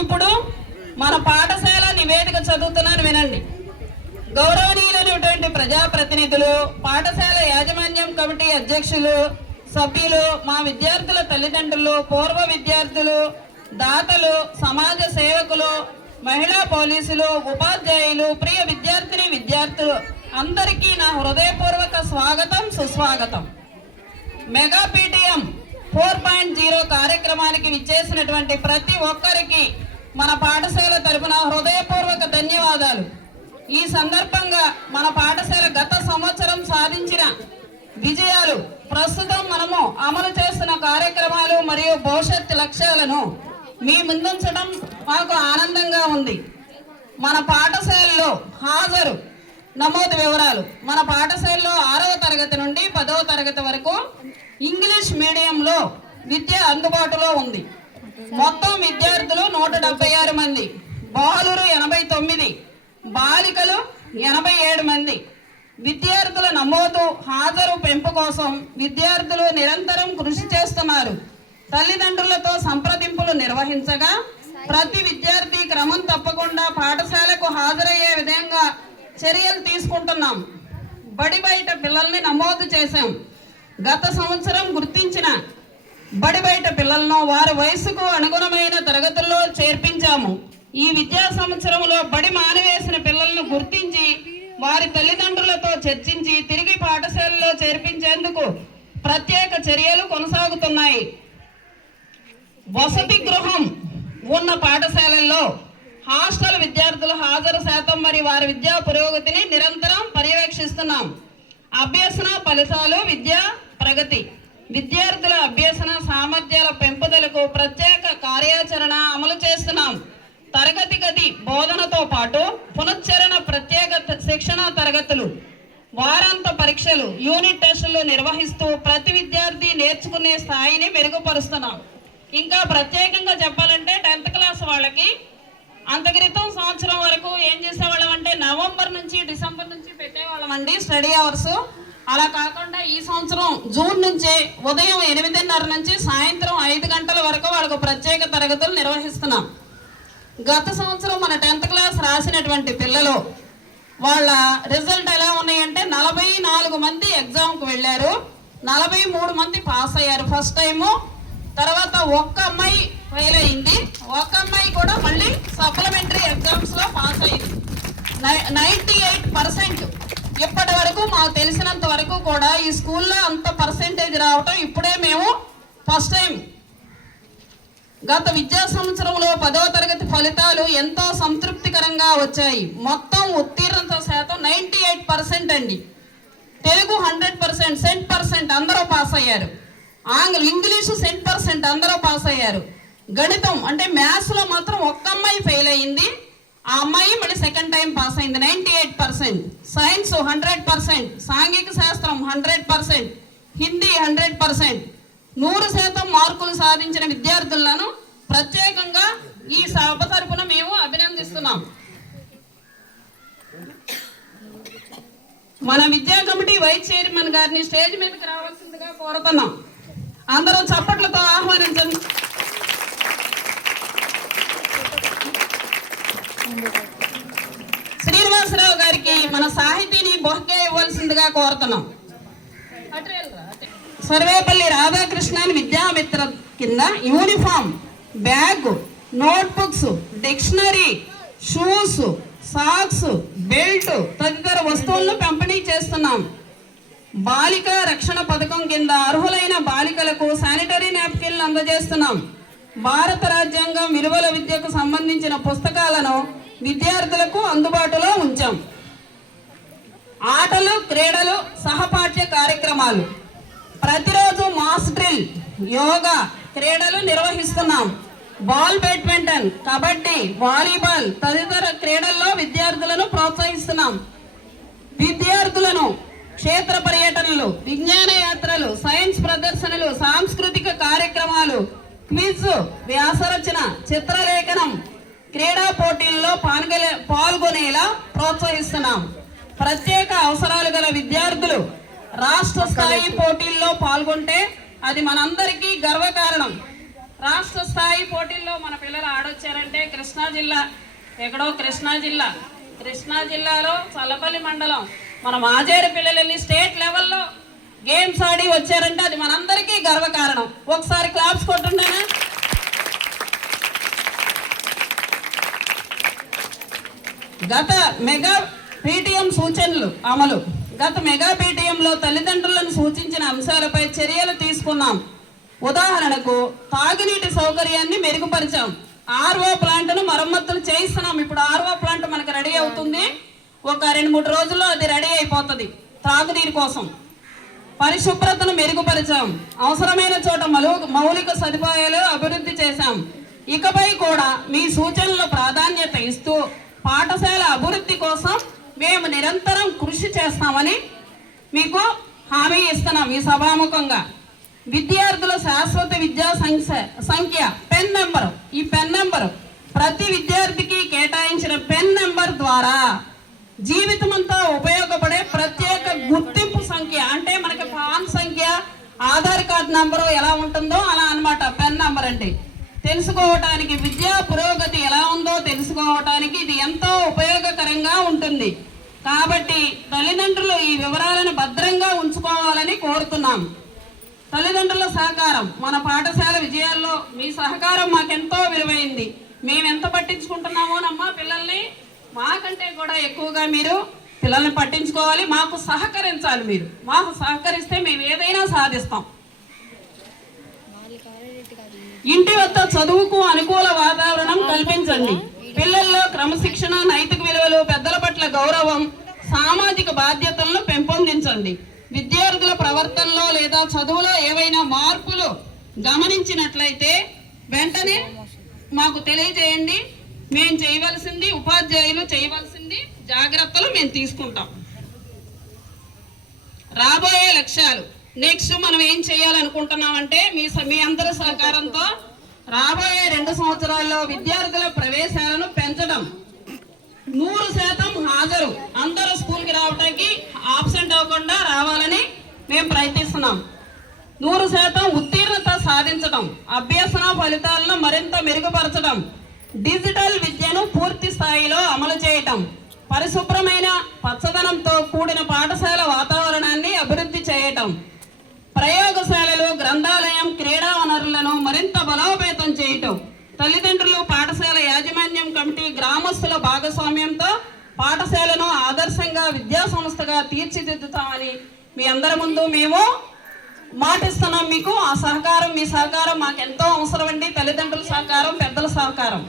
ఇప్పుడు మన పాఠశాల నివేదిక చదువుతున్నాను వినండి. గౌరవనీయులైనటువంటి ప్రజాప్రతినిధులు, పాఠశాల యాజమాన్యం కమిటీ అధ్యక్షులు, సభ్యులు, మా విద్యార్థుల తల్లిదండ్రులు, పూర్వ విద్యార్థులు, దాతలు, సమాజ సేవకులు, మహిళా పోలీసులు, ఉపాధ్యాయులు, ప్రియ విద్యార్థిని విద్యార్థులు అందరికీ నా హృదయపూర్వక స్వాగతం, సుస్వాగతం. మెగా పీటీఎం 4.0 కార్యక్రమానికి విచ్చేసినటువంటి ప్రతి ఒక్కరికి మన పాఠశాల తరపున హృదయపూర్వక ధన్యవాదాలు. ఈ సందర్భంగా మన పాఠశాల గత సంవత్సరం సాధించిన విజయాలు, ప్రస్తుతం మనము అమలు చేస్తున్న కార్యక్రమాలు మరియు భవిష్యత్ లక్ష్యాలను మీ ముందుంచడం మాకు ఆనందంగా ఉంది. మన పాఠశాలలో హాజరు నమోదు వివరాలు. మన పాఠశాలలో 6వ తరగతి నుండి 10వ తరగతి వరకు ఇంగ్లీష్ మీడియంలో విద్య అందుబాటులో ఉంది. మొత్తం విద్యార్థులు 176 మంది, బాలురు 89, బాలికలు 87 మంది. విద్యార్థుల నమోదు, హాజరు పెంపు కోసం విద్యార్థులు నిరంతరం కృషి చేస్తున్నారు. తల్లిదండ్రులతో సంప్రదింపులు నిర్వహించగా ప్రతి విద్యార్థి క్రమం తప్పకుండా పాఠశాలకు హాజరయ్యే విధంగా చర్యలు తీసుకుంటున్నాం. బడి బయట పిల్లల్ని నమోదు చేశాం. గత సంవత్సరం గుర్తించిన బడి బయట పిల్లలను వారి వయసుకు అనుగుణమైన తరగతుల్లో చేర్పించాము. ఈ విద్యా సంవత్సరంలో బడి మానివేసిన పిల్లలను గుర్తించి వారి తల్లిదండ్రులతో చర్చించి తిరిగి పాఠశాలలో చేర్పించేందుకు ప్రత్యేక చర్యలు కొనసాగుతున్నాయి. వసతి గృహం ఉన్న పాఠశాలల్లో హాస్టల్ విద్యార్థుల హాజరు శాతం మరియు వారి విద్యా పురోగతిని నిరంతరం పర్యవేక్షిస్తున్నాం. అభ్యసన ఫలితాలు, విద్యా ప్రగతి, విద్యార్థుల అభ్యసన సామర్థ్యాల పెంపుదలకు ప్రత్యేక కార్యాచరణ అమలు చేస్తున్నాం. తరగతి గది బోధనతో పాటు పునశ్చరణ, ప్రత్యేక శిక్షణ తరగతులు, వారాంత పరీక్షలు, యూనిట్ టెస్టులు నిర్వహిస్తూ ప్రతి విద్యార్థి నేర్చుకునే స్థాయిని మెరుగుపరుస్తున్నాం. ఇంకా ప్రత్యేకంగా చెప్పాలంటే 10th క్లాస్ వాళ్ళకి అంతక్రితం సంవత్సరం వరకు ఏం చేసేవాళ్ళం అంటే నవంబర్ నుంచి డిసెంబర్ నుంచి పెట్టేవాళ్ళం అండి స్టడీ అవర్స్. అలా కాకుండా ఈ సంవత్సరం జూన్ నుంచే ఉదయం 8:30 నుంచి సాయంత్రం 5 గంటల వరకు వాళ్ళకు ప్రత్యేక తరగతులు నిర్వహిస్తున్నాం. గత సంవత్సరం మన 10th క్లాస్ రాసినటువంటి పిల్లలు వాళ్ళ రిజల్ట్ ఎలా ఉన్నాయంటే 44 మంది ఎగ్జామ్కి వెళ్ళారు, 43 మంది పాస్ అయ్యారు ఫస్ట్ టైము. తర్వాత ఒక్క అమ్మాయి ఫెయిల్ అయింది, ఒక్క అమ్మాయి కూడా మళ్ళీ సప్లిమెంటరీ ఎగ్జామ్స్లో పాస్ అయింది. 98% ఇప్పటి వరకు మాకు తెలిసినంత వరకు కూడా ఈ స్కూల్లో అంత పర్సెంటేజ్ రావటం ఇప్పుడే మేము ఫస్ట్ టైం. గత విద్యా సంవత్సరంలో 10వ తరగతి ఫలితాలు ఎంతో సంతృప్తికరంగా వచ్చాయి. మొత్తం ఉత్తీర్ణత శాతం 98% అండి. తెలుగు 100%, 100% అందరూ పాస్ అయ్యారు. ఇంగ్లీషు 100% అందరూ పాస్ అయ్యారు. గణితం అంటే మ్యాథ్స్ లో మాత్రం ఒక్క అమ్మాయి ఫెయిల్ అయ్యింది, ఆ అమ్మాయి మళ్ళీ సెకండ్ టైం పాస్ అయింది 98%. సైన్స్ 100%, సాంఘిక శాస్త్రం 100%, హిందీ 100%. 100% మార్కులు సాధించిన విద్యార్థులను ప్రత్యేకంగా ఈ సభ తరపున మేము అభినందిస్తున్నాం. మన విద్యా కమిటీ వైస్ చైర్మన్ గారిని స్టేజ్ మీదకి రావాల్సిందిగా కోరుతున్నాం. అందరూ చప్పట్లతో ఆహ్వానించండి. శ్రీనివాసరావు గారికి మన సాహితీని బొకే ఇవ్వాల్సిందిగా కోరుతున్నాం. సర్వేపల్లి రాధాకృష్ణన్ విద్యామిత్ర కింద uniform, bag, notebooks, dictionary, shoes, socks, belt తదితర వస్తువులను పంపిణీ చేస్తున్నాం. బాలికా రక్షణ పథకం కింద అర్హులైన బాలికలకు శానిటరీ నాప్కిన్లు అందజేస్తున్నాం. భారత రాజ్యాంగం విలువల విద్యకు సంబంధించిన పుస్తకాలను విద్యార్థులకు అందుబాటులో ఉంచాం. ఆటలు, క్రీడలు, సహపాఠ్య కార్యక్రమాలు, ప్రతిరోజు మాస్ డ్రిల్, యోగా, క్రీడలు నిర్వహిస్తున్నాం. బాల్ బ్యాడ్మింటన్, కబడ్డీ, వాలీబాల్ తదితర క్రీడల్లో విద్యార్థులను ప్రోత్సహిస్తున్నాం. విద్యార్థులను క్షేత్ర పర్యటనలు, విజ్ఞాన యాత్రలు, సైన్స్ ప్రదర్శనలు, సాంస్కృతిక కార్యక్రమాలు, క్విజ్, వ్యాసరచన, చిత్రలేఖనం, క్రీడా పోటీల్లో పాల్గొనేలా ప్రోత్సహిస్తున్నాం. ప్రత్యేక అవసరాలు గల విద్యార్థులు రాష్ట్ర స్థాయి పోటీల్లో పాల్గొంటే అది మనందరికీ గర్వకారణం. రాష్ట్ర స్థాయి పోటీల్లో మన పిల్లలు ఆడొచ్చు. వచ్చారంటే కృష్ణా జిల్లా, ఎక్కడో కృష్ణా జిల్లాలో చల్లపల్లి మండలం మన మాజేరు పిల్లలని స్టేట్ లెవెల్లో గేమ్స్ ఆడి వచ్చారంటే అది మనందరికీ గర్వకారణం. ఒకసారి క్లాప్స్ కొట్టుండేనా? గత మెగా పీటీఎం సూచనలు అమలు. గత మెగా పీటీఎంలో తల్లిదండ్రులను సూచించిన అంశాలపై చర్యలు తీసుకున్నాం. ఉదాహరణకు తాగునీటి సౌకర్యాన్ని మెరుగుపరిచాం. ఆర్ఓ ప్లాంట్ను మరమ్మతులు చేయిస్తున్నాం. ఇప్పుడు ఆర్ఓ ప్లాంట్ మనకు రెడీ అవుతుంది. ఒక 2-3 రోజుల్లో అది రెడీ అయిపోతుంది తాగునీరు కోసం. పరిశుభ్రతను మెరుగుపరిచాం. అవసరమైన చోట మౌలిక సదుపాయాలు అభివృద్ధి చేశాం. ఇకపై కూడా మీ సూచనలు ప్రాధాన్యత ఇస్తూ పాఠశాల అభివృద్ధి కోసం మేము నిరంతరం కృషి చేస్తామని మీకు హామీ ఇస్తున్నాం. ఈ సభాముఖంగా విద్యార్థుల శాశ్వత విద్యా సంఖ్య పెన్ నెంబరు, ఈ పెన్ నెంబరు ప్రతి విద్యార్థికి కేటాయించిన పెన్ నెంబర్ ద్వారా జీవితమంతా ఉపయోగపడే ప్రత్యేక గుర్తింపు సంఖ్య, అంటే మనకి పాన్ సంఖ్య, ఆధార్ కార్డు నంబరు ఎలా ఉంటుందో అలా అన్నమాట పెన్ నంబర్ అంటే. తెలుసుకోవటానికి, విద్యా పురోగతి ఎలా ఉందో తెలుసుకోవటానికి ఇది ఎంతో ఉపయోగకరంగా ఉంటుంది. కాబట్టి తల్లిదండ్రులు ఈ వివరాలను భద్రంగా ఉంచుకోవాలని కోరుతున్నాం. తల్లిదండ్రుల సహకారం మన పాఠశాల విజయాల్లో మీ సహకారం మాకెంతో విలువైంది. మేము ఎంత పట్టించుకుంటున్నామోనమ్మా పిల్లల్ని, మాకంటే కూడా ఎక్కువగా మీరు పిల్లల్ని పట్టించుకోవాలి. మాకు సహకరించాలి. మీరు మాకు సహకరిస్తే మేము ఏదైనా సాధిస్తాం. ఇంటి వద్ద చదువుకు అనుకూల వాతావరణం కల్పించండి. పిల్లల్లో క్రమశిక్షణ, నైతిక విలువలు, పెద్దల పట్ల గౌరవం, సామాజిక బాధ్యతలను పెంపొందించండి. విద్యార్థుల ప్రవర్తనలో లేదా చదువులో ఏవైనా మార్పులు గమనించినట్లయితే వెంటనే మాకు తెలియజేయండి. మేము చేయవలసింది, ఉపాధ్యాయులు చేయవలసింది జాగ్రత్తలు మేము తీసుకుంటాం. రాబోయే లక్ష్యాలు, నెక్స్ట్ మనం ఏం చేయాలనుకుంటున్నామంటే మీ అందరి సహకారంతో రాబోయే 2 సంవత్సరాల్లో విద్యార్థుల ప్రవేశాలను పెంచడం. 100% హాజరు, అందరూ స్కూల్కి రావడానికి ఆబ్సెంట్ అవ్వకుండా రావాలని మేము ప్రయత్నిస్తున్నాం. 100% ఉత్తీర్ణత సాధించడం, అభ్యసన ఫలితాలను మరింత మెరుగుపరచడం, డిజిటల్ విద్యను పూర్తి స్థాయిలో అమలు చేయటం, పరిశుభ్రమైన పచ్చదనంతో కూడిన పాఠశాల వాతావరణాన్ని అభివృద్ధి చేయటం, ప్రయోగశాలలు, గ్రంథాలయం, క్రీడా వనరులను మరింత బలోపేతం చేయటం, తల్లిదండ్రులు, పాఠశాల యాజమాన్యం కమిటీ, గ్రామస్తుల భాగస్వామ్యంతో పాఠశాలను ఆదర్శంగా విద్యా సంస్థగా తీర్చిదిద్దుతామని మీ అందరి ముందు మేము మాటిస్తున్నాం. మీకు ఆ సహకారం, మీ సహకారం మాకు ఎంతో అవసరం అండి. తల్లిదండ్రుల సహకారం, పెద్దల సహకారం.